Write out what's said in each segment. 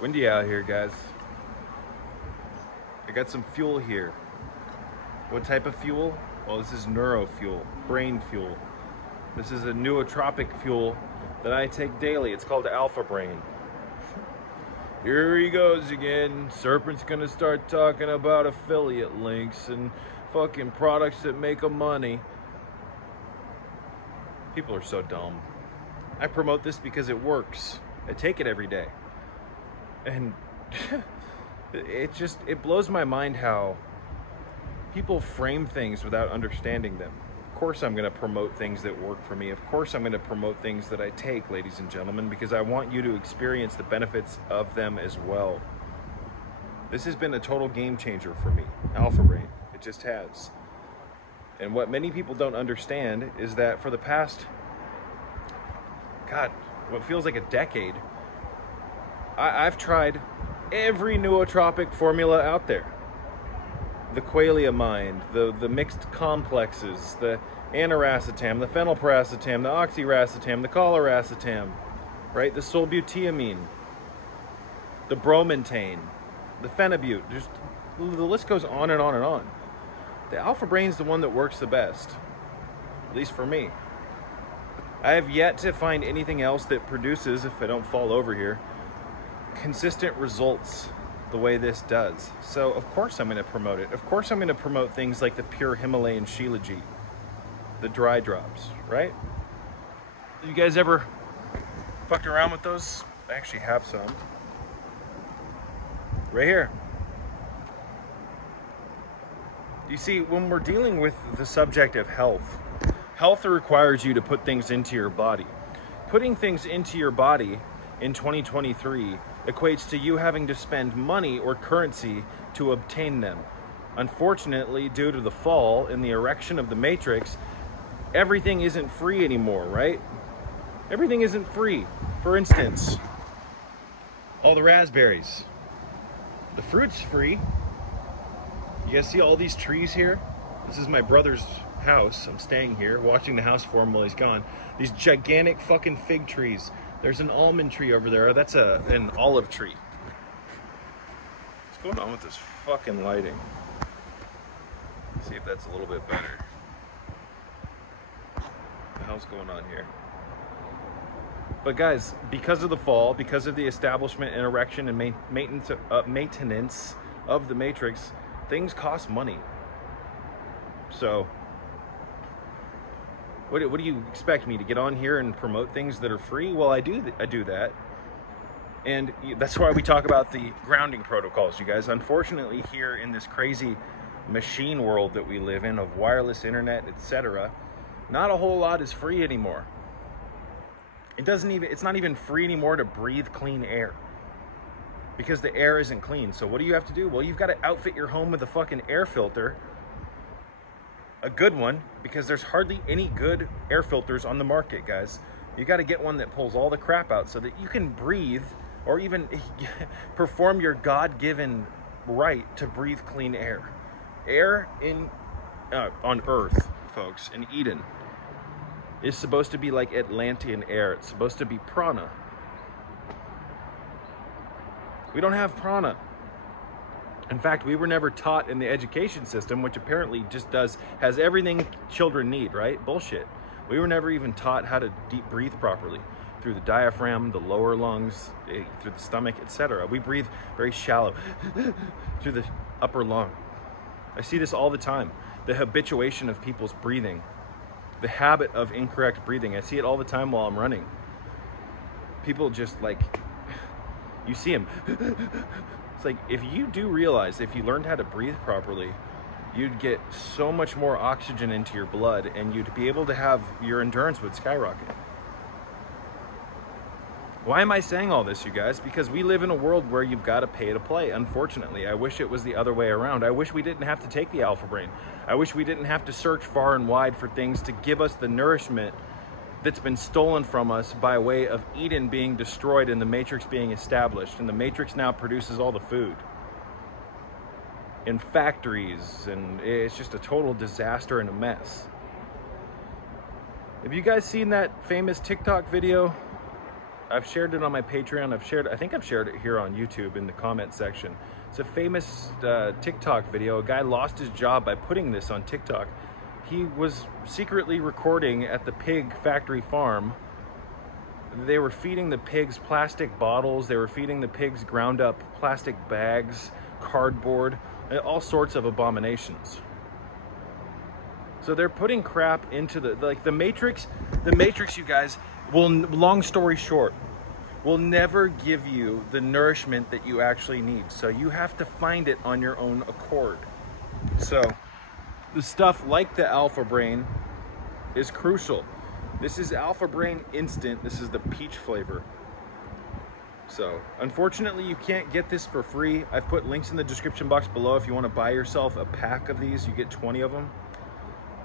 Windy out here, guys. I got some fuel here. What type of fuel? Well, this is neuro fuel, brain fuel. This is a nootropic fuel that I take daily. It's called Alpha Brain. Here he goes again. Serpent's gonna start talking about affiliate links and fucking products that make him money. People are so dumb. I promote this because it works. I take it every day. And it blows my mind how people frame things without understanding them. Of course I'm going to promote things that work for me. Of course I'm going to promote things that I take, ladies and gentlemen, because I want you to experience the benefits of them as well. This has been a total game changer for me, Alpha Brain. It just has. And what many people don't understand is that for the past, God, what feels like a decade, I've tried every nootropic formula out there. The qualia-mind, the mixed complexes, the aniracetam, the phenylparacetam, the oxiracetam, the coliracetam, right? The solbutamine, the bromantane, the phenibut. Just the list goes on and on and on. The Alpha Brain's the one that works the best, at least for me. I have yet to find anything else that produces, if I don't fall over here, consistent results the way this does. So of course I'm going to promote it. Of course I'm going to promote things like the pure Himalayan Shilajit, the dry drops, right? You guys ever fucked around with those? I actually have some. Right here. You see, when we're dealing with the subject of health, health requires you to put things into your body. Putting things into your body in 2023 equates to you having to spend money or currency to obtain them. Unfortunately, due to the fall and the erection of the matrix, everything isn't free anymore, right? Everything isn't free. For instance, all the raspberries. The fruit's free. You guys see all these trees here? This is my brother's house. I'm staying here, watching the house for him while he's gone. These gigantic fucking fig trees. There's an almond tree over there. That's an olive tree. What's going on with this fucking lighting? Let's see if that's a little bit better. What the hell's going on here? But guys, because of the fall, because of the establishment and erection and maintenance of the matrix, things cost money. So what do you expect me to get on here and promote things that are free? Well, I do that. And that's why we talk about the grounding protocols, you guys. Unfortunately, here in this crazy machine world that we live in of wireless internet, etc., not a whole lot is free anymore. It's not even free anymore to breathe clean air because the air isn't clean. So what do you have to do? Well, you've got to outfit your home with a fucking air filter. A good one, because there's hardly any good air filters on the market, guys. You got to get one that pulls all the crap out so that you can breathe or even perform your God-given right to breathe clean air. Air on Earth, folks, in Eden, is supposed to be like Atlantean air. It's supposed to be prana. We don't have prana. In fact, we were never taught in the education system, which apparently just has everything children need, right? Bullshit. We were never even taught how to deep breathe properly through the diaphragm, the lower lungs, through the stomach, etc. We breathe very shallow through the upper lung. I see this all the time. The habituation of people's breathing, the habit of incorrect breathing. I see it all the time while I'm running. People just like, you see them. It's like, if you do realize, if you learned how to breathe properly, you'd get so much more oxygen into your blood and you'd be able to have, your endurance would skyrocket. Why am I saying all this, you guys? Because we live in a world where you've got to pay to play, unfortunately. I wish it was the other way around. I wish we didn't have to take the Alpha Brain. I wish we didn't have to search far and wide for things to give us the nourishment that's been stolen from us by way of Eden being destroyed and the Matrix being established. And the Matrix now produces all the food in factories, and it's just a total disaster and a mess. Have you guys seen that famous TikTok video I've shared it on my Patreon. I think I've shared it here on YouTube in the comment section. It's a famous TikTok video. A guy lost his job by putting this on TikTok. He was secretly recording at the pig factory farm. They were feeding the pigs plastic bottles. They were feeding the pigs ground up plastic bags, cardboard, all sorts of abominations. So they're putting crap into the Matrix. The Matrix, you guys, will, long story short, will never give you the nourishment that you actually need. So you have to find it on your own accord. So the stuff like the Alpha Brain is crucial. This is Alpha Brain Instant. This is the peach flavor. So unfortunately, you can't get this for free. I've put links in the description box below. If you want to buy yourself a pack of these, you get 20 of them.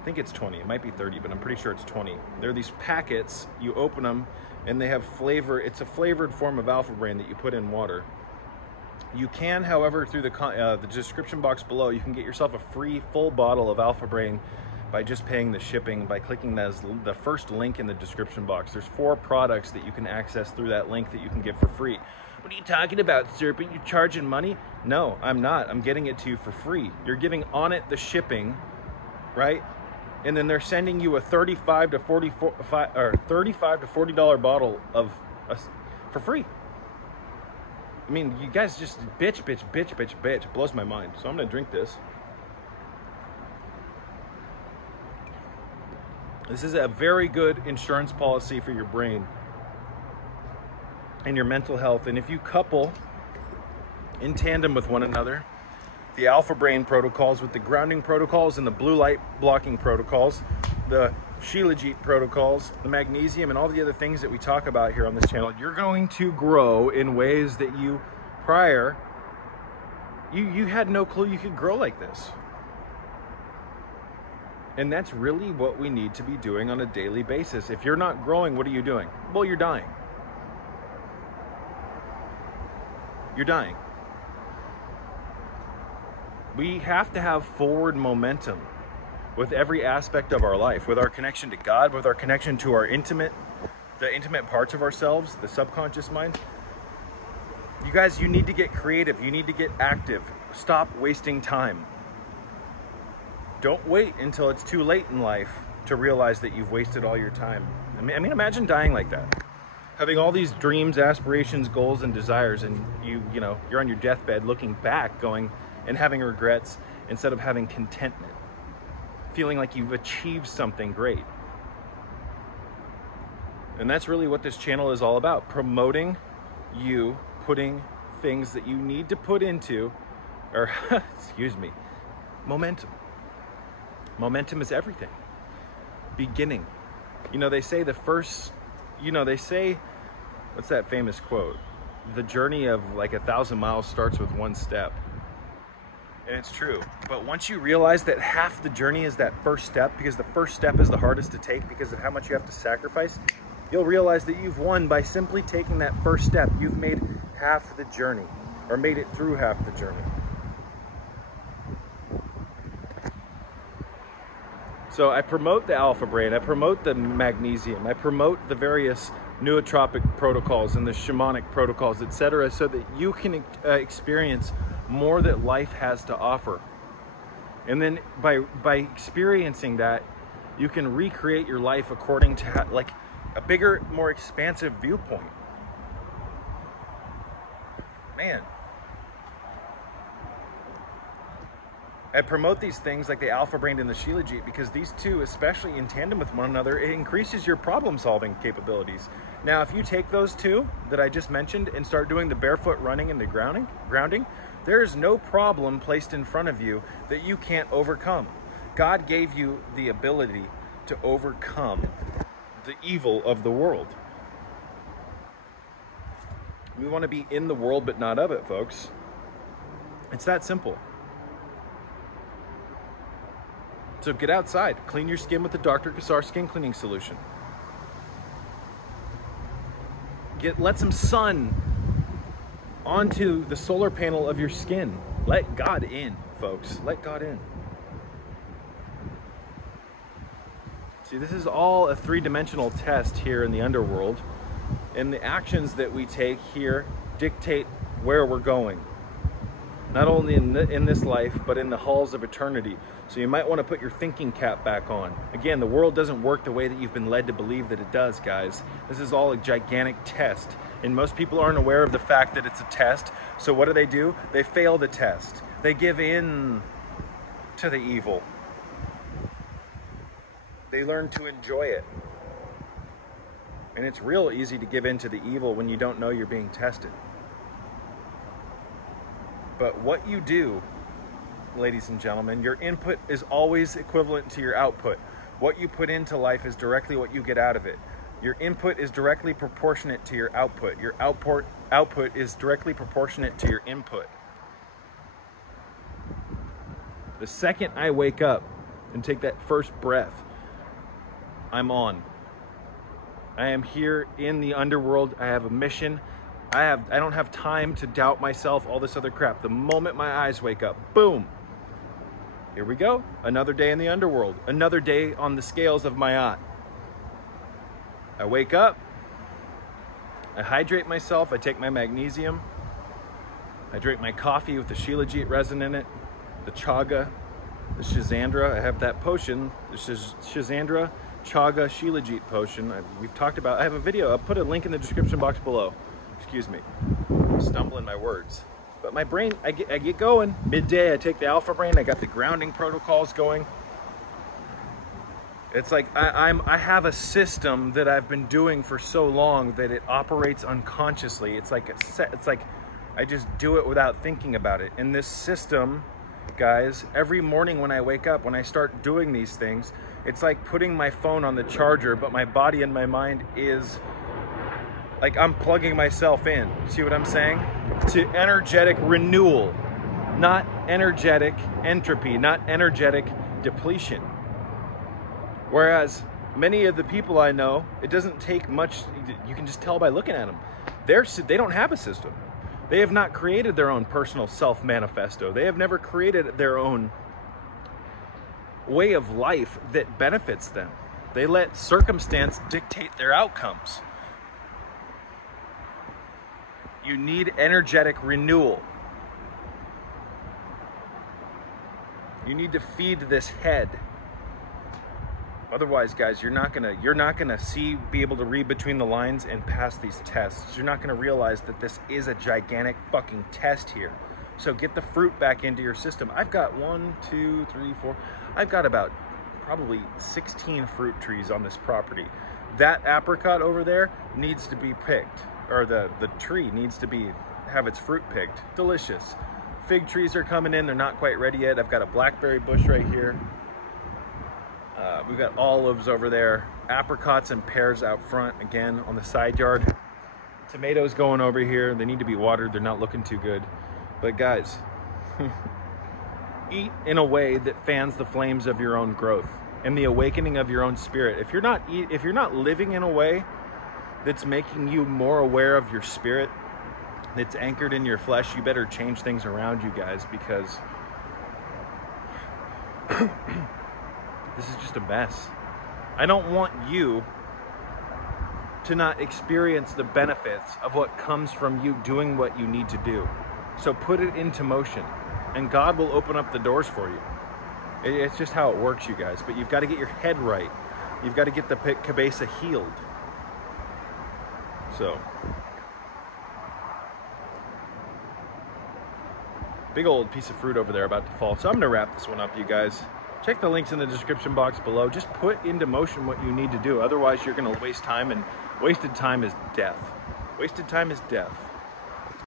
I think it's 20, it might be 30, but I'm pretty sure it's 20. They're these packets, you open them, and they have flavor. It's a flavored form of Alpha Brain that you put in water. You can, however, through the description box below, you can get yourself a free full bottle of Alpha Brain by just paying the shipping, by clicking the first link in the description box. There's 4 products that you can access through that link that you can get for free. What are you talking about, Serpent? You charging money? No, I'm not. I'm getting it to you for free. You're giving on it the shipping, right? And then they're sending you a $35 to $40 bottle of for free. I mean, you guys just bitch. It blows my mind. So I'm gonna drink this. This is a very good insurance policy for your brain and your mental health. And if you couple in tandem with one another, the Alpha Brain protocols with the grounding protocols and the blue light blocking protocols, the Shilajit protocols, the magnesium, and all the other things that we talk about here on this channel, you're going to grow in ways that you had no clue you could grow like this. And that's really what we need to be doing on a daily basis. If you're not growing, what are you doing? Well, you're dying. You're dying. We have to have forward momentum with every aspect of our life, with our connection to God, with our connection to our the intimate parts of ourselves, the subconscious mind. You guys, you need to get creative. You need to get active. Stop wasting time. Don't wait until it's too late in life to realize that you've wasted all your time. I mean, imagine dying like that. Having all these dreams, aspirations, goals, and desires, and you're on your deathbed looking back going, and having regrets instead of having contentment, feeling like you've achieved something great. And that's really what this channel is all about, promoting you putting things that you need to put into, or excuse me, momentum. Momentum is everything. Beginning. They say what's that famous quote? The journey of like 1,000 miles starts with one step. And it's true. But once you realize that half the journey is that first step, because the first step is the hardest to take because of how much you have to sacrifice, you'll realize that you've won by simply taking that first step. You've made half the journey, or made it through half the journey. So I promote the Alpha Brain, I promote the magnesium, I promote the various nootropic protocols and the shamanic protocols, etc., so that you can experience more that life has to offer. And then by experiencing that, you can recreate your life according to like a bigger, more expansive viewpoint. Man. I promote these things like the Alpha Brain and the Shilajit because these two, especially in tandem with one another, it increases your problem-solving capabilities. Now, if you take those two that I just mentioned and start doing the barefoot running and the grounding, there is no problem placed in front of you that you can't overcome. God gave you the ability to overcome the evil of the world. We want to be in the world but not of it, folks. It's that simple. So get outside, clean your skin with the Dr. Kassar skin cleaning solution. Let some sun onto the solar panel of your skin. Let God in, folks. Let God in. See, this is all a three-dimensional test here in the underworld. And the actions that we take here dictate where we're going. Not only in this life, but in the halls of eternity. So you might want to put your thinking cap back on. Again, the world doesn't work the way that you've been led to believe that it does, guys. This is all a gigantic test. And most people aren't aware of the fact that it's a test. So what do? They fail the test. They give in to the evil. They learn to enjoy it. And it's real easy to give in to the evil when you don't know you're being tested. But what you do, ladies and gentlemen, your input is always equivalent to your output. What you put into life is directly what you get out of it. Your input is directly proportionate to your output. Your output is directly proportionate to your input. The second I wake up and take that first breath, I'm on. I am here in the underworld. I have a mission. I don't have time to doubt myself, all this other crap. The moment my eyes wake up, boom. Here we go. Another day in the underworld. Another day on the scales of Mayat. I wake up. I hydrate myself. I take my magnesium. I drink my coffee with the Shilajit resin in it. The chaga, the Shizandra. I have that potion. The Shizandra chaga Shilajit potion. We've talked about. I have a video. I'll put a link in the description box below. Excuse me, I'm stumbling my words. But my brain, I get going. Midday, I take the alpha brain. I got the grounding protocols going. It's like I have a system that I've been doing for so long that it operates unconsciously. It's like I just do it without thinking about it. And this system, guys, every morning when I wake up, when I start doing these things, it's like putting my phone on the charger, but my body and my mind is like I'm plugging myself in. See what I'm saying? To energetic renewal, not energetic entropy, not energetic depletion. Whereas many of the people I know, it doesn't take much. You can just tell by looking at them. They don't have a system. They have not created their own personal self-manifesto. They have never created their own way of life that benefits them. They let circumstance dictate their outcomes. You need energetic renewal. You need to feed this head. Otherwise, guys, you're not gonna be able to read between the lines and pass these tests. You're not gonna realize that this is a gigantic fucking test here. So get the fruit back into your system. I've got 1, 2, 3, 4. I've got about probably 16 fruit trees on this property. That apricot over there needs to be picked. Or the tree needs to have its fruit picked. Delicious. Fig trees are coming in. They're not quite ready yet. I've got a blackberry bush right here. We've got olives over there. Apricots and pears out front again on the side yard. Tomatoes going over here. They need to be watered. They're not looking too good. But guys, eat in a way that fans the flames of your own growth and the awakening of your own spirit. If you're not living in a way that's making you more aware of your spirit, that's anchored in your flesh, you better change things around you guys, because this is just a mess. I don't want you to not experience the benefits of what comes from you doing what you need to do. So put it into motion, and God will open up the doors for you. It's just how it works, you guys. But you've got to get your head right. You've got to get the cabeza healed. So, big old piece of fruit over there about to fall. So I'm gonna wrap this one up, you guys. Check the links in the description box below. Just put into motion what you need to do. Otherwise, you're gonna waste time, and wasted time is death. Wasted time is death.